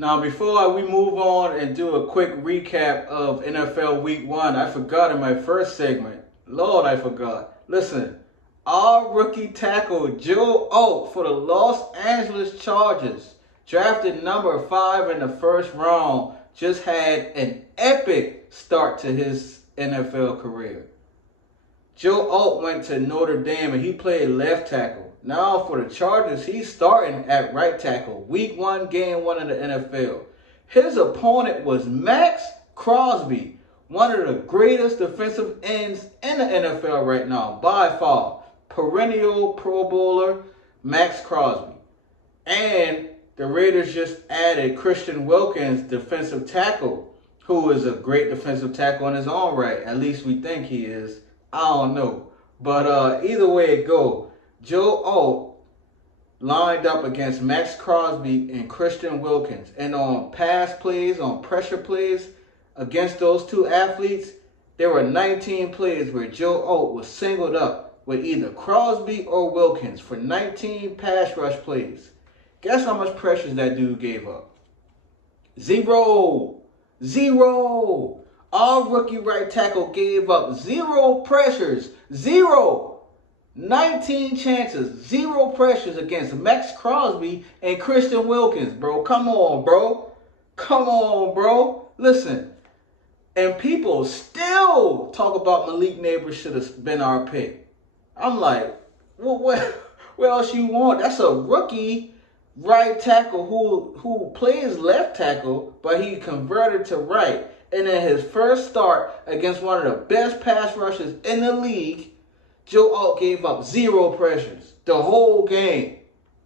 Now, before we move on and do a quick recap of NFL Week 1, I forgot in my first segment. Lord, I forgot. Listen, our rookie tackle Joe Alt for the Los Angeles Chargers, drafted number 5 in the first round, just had an epic start to his NFL career. Joe Alt went to Notre Dame and he played left tackle. Now for the Chargers, he's starting at right tackle. Week 1, game 1 in the NFL. His opponent was Maxx Crosby, one of the greatest defensive ends in the NFL right now, by far. Perennial Pro Bowler, Maxx Crosby. And the Raiders just added Christian Wilkins, defensive tackle, who is a great defensive tackle in his own right. At least we think he is. I don't know. But either way it go, Joe Alt lined up against Maxx Crosby and Christian Wilkins. And on pass plays, on pressure plays against those two athletes, there were 19 plays where Joe Alt was singled up with either Crosby or Wilkins for 19 pass rush plays. Guess how much pressures that dude gave up? Zero. Zero. Our rookie right tackle gave up 0 pressures. 0. 19 chances. 0 pressures against Maxx Crosby and Christian Wilkins, bro. Come on, bro. Come on, bro. Listen. And people still talk about Malik Nabers should have been our pick. I'm like, what else you want? That's a rookie right tackle who plays left tackle, but he converted to right. And in his first start against one of the best pass rushers in the league, Joe Alt gave up 0 pressures the whole game.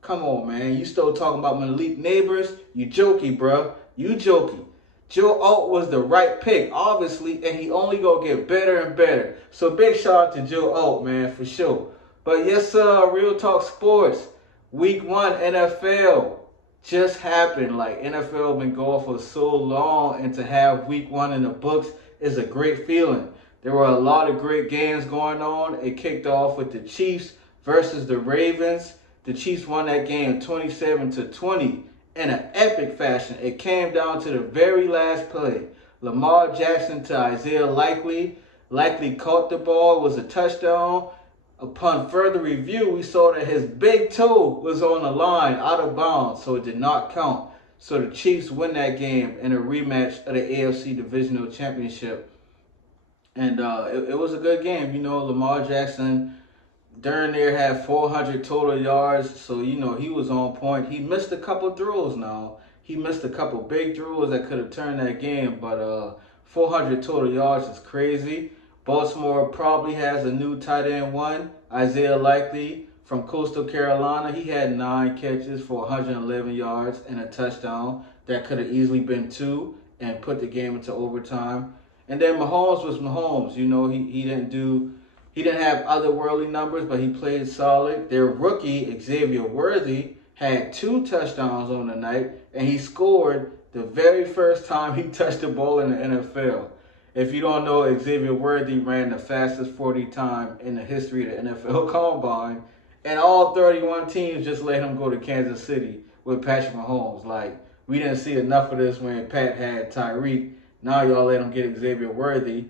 Come on, man. You still talking about Malik Nabers? You jokey, bro. You jokey. Joe Alt was the right pick, obviously, and he only gonna get better and better. So big shout out to Joe Alt, man, for sure. But yes, sir, Real Talk Sports. Week 1 NFL just happened. Like, NFL been going for so long, and to have Week 1 in the books is a great feeling. There were a lot of great games going on. It kicked off with the Chiefs versus the Ravens. The Chiefs won that game 27-20 in an epic fashion. It came down to the very last play. Lamar Jackson to Isaiah Likely. Likely caught the ball. It was a touchdown. Upon further review, we saw that his big toe was on the line, out of bounds, so it did not count. So the Chiefs win that game in a rematch of the AFC Divisional Championship. And it was a good game. You know, Lamar Jackson during there had 400 total yards, so, you know, he was on point. He missed a couple throws now. He missed a couple big throws that could have turned that game, but 400 total yards is crazy. Baltimore probably has a new tight end one, Isaiah Likely from Coastal Carolina. He had 9 catches for 111 yards and a touchdown. That could have easily been 2 and put the game into overtime. And then Mahomes was Mahomes. You know, he didn't have otherworldly numbers, but he played solid. Their rookie, Xavier Worthy, had 2 touchdowns on the night, and he scored the very first time he touched the ball in the NFL. If you don't know, Xavier Worthy ran the fastest 40 time in the history of the NFL Combine, and all 31 teams just let him go to Kansas City with Patrick Mahomes. Like, we didn't see enough of this when Pat had Tyreek. Now y'all let him get Xavier Worthy.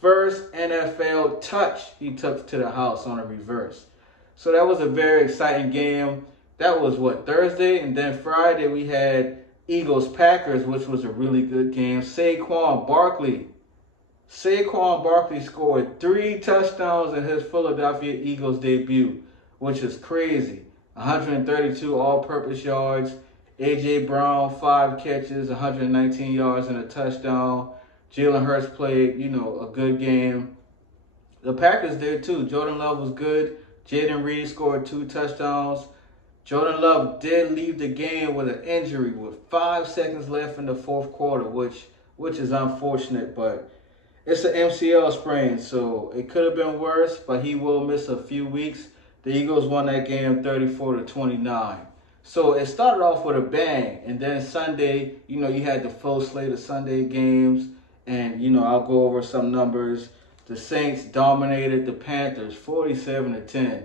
First NFL touch he took to the house on a reverse. So that was a very exciting game. That was, Thursday? And then Friday we had Eagles-Packers, which was a really good game. Saquon Barkley scored 3 touchdowns in his Philadelphia Eagles debut, which is crazy. 132 all-purpose yards. A.J. Brown, 5 catches, 119 yards and a touchdown. Jalen Hurts played, a good game. The Packers did too. Jordan Love was good. Jaden Reed scored 2 touchdowns. Jordan Love did leave the game with an injury with 5 seconds left in the fourth quarter, which is unfortunate, but it's an MCL sprain, so it could have been worse, but he will miss a few weeks. The Eagles won that game 34-29. So it started off with a bang, and then Sunday, you had the full slate of Sunday games, and, I'll go over some numbers. The Saints dominated the Panthers 47-10,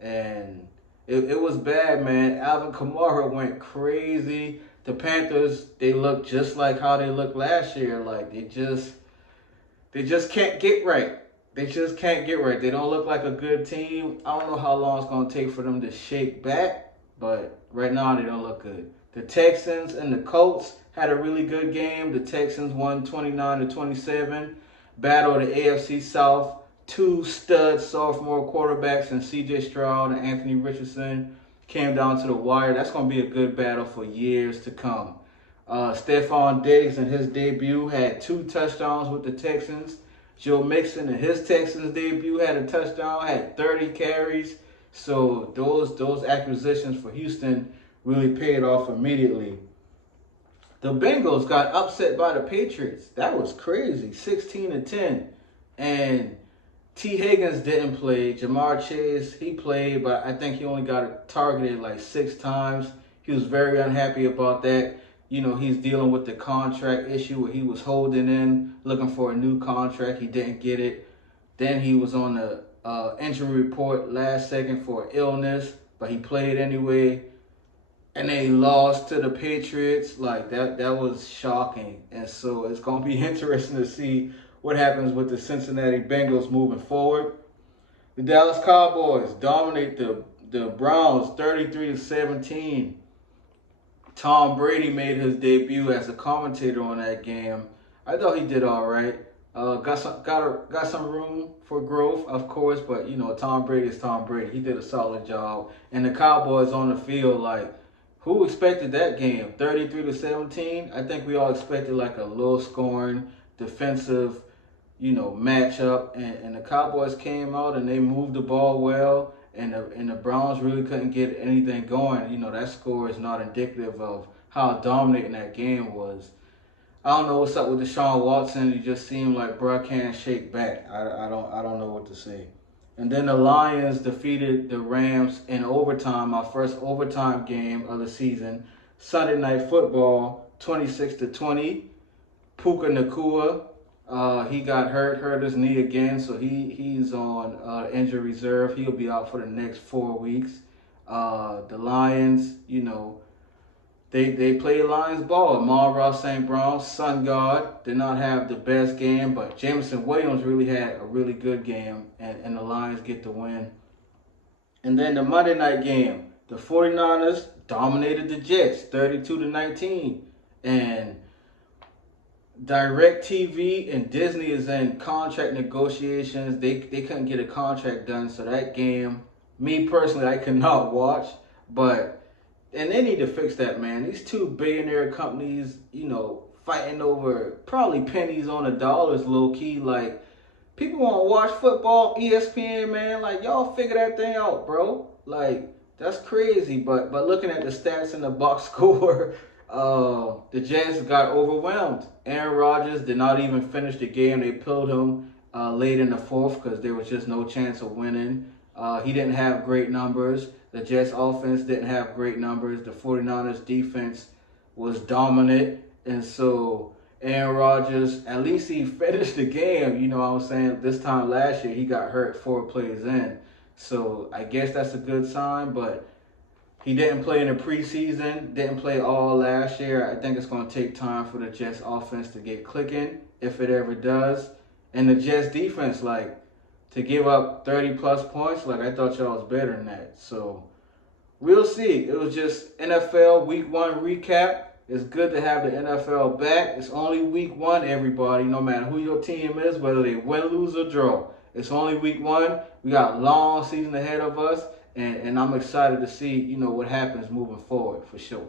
and it was bad, man. Alvin Kamara went crazy. the Panthers, they look just like how they looked last year. Like they just can't get right. They just can't get right. They don't look like a good team. I don't know how long it's gonna take for them to shake back, but right now they don't look good. The Texans and the Colts had a really good game. The Texans won 29-27. Battle of the AFC South. Two stud sophomore quarterbacks and C.J. Stroud and Anthony Richardson came down to the wire. That's going to be a good battle for years to come. Stephon Diggs in his debut had 2 touchdowns with the Texans. Joe Mixon in his Texans debut had a touchdown, had 30 carries. So those acquisitions for Houston really paid off immediately. The Bengals got upset by the Patriots. That was crazy, 16-10. And T. Higgins didn't play. Jamar Chase, he played, but I think he only got targeted like 6 times. He was very unhappy about that. You know, he's dealing with the contract issue where he was holding in, looking for a new contract. He didn't get it. Then he was on the injury report last second for illness, but he played anyway. And they lost to the Patriots. Like, that was shocking. And so it's going to be interesting to see what happens with the Cincinnati Bengals moving forward. The Dallas Cowboys dominate the Browns 33-17. Tom Brady made his debut as a commentator on that game. I thought he did all right. Got some room for growth, of course, but you know, Tom Brady is Tom Brady. He did a solid job. And the Cowboys on the field, like, who expected that game? 33-17. I think we all expected like a low scoring defensive, you know, matchup. And the Cowboys came out and they moved the ball well. And the Browns really couldn't get anything going. You know, that score is not indicative of how dominating that game was. I don't know what's up with Deshaun Watson. He just seemed like bro can't shake back. I don't know what to say. And then the Lions defeated the Rams in overtime, my first overtime game of the season. Sunday Night Football, 26-20. Puka Nacua, he got hurt his knee again, so he's on injury reserve. He'll be out for the next 4 weeks. The Lions, you know, they play Lions ball. Amon-Ra St. Brown, Sun God, did not have the best game, but Jameson Williams really had a really good game, and the Lions get the win. And then the Monday night game, the 49ers dominated the Jets 32-19. And DirecTV and Disney is in contract negotiations. They couldn't get a contract done, so that game, me personally, I could not watch, and they need to fix that, man. These 2 billionaire companies, you know, fighting over probably pennies on the dollars, low key. Like, people want to watch football, ESPN, man. Like, y'all figure that thing out, bro. Like, that's crazy. But looking at the stats in the box score, the Jets got overwhelmed. Aaron Rodgers did not even finish the game. They pulled him late in the 4th because there was just no chance of winning. He didn't have great numbers. The Jets offense didn't have great numbers. The 49ers defense was dominant. And so Aaron Rodgers, at least he finished the game. You know what I'm saying? This time last year, he got hurt 4 plays in. So I guess that's a good sign. But he didn't play in the preseason, didn't play all last year. I think it's going to take time for the Jets offense to get clicking, if it ever does. And the Jets defense, like, to give up 30-plus points, like, I thought y'all was better than that. So we'll see. It was just NFL Week 1 recap. It's good to have the NFL back. It's only Week 1, everybody, no matter who your team is, whether they win, lose, or draw. It's only Week 1. We got a long season ahead of us, and I'm excited to see, you know, what happens moving forward for sure.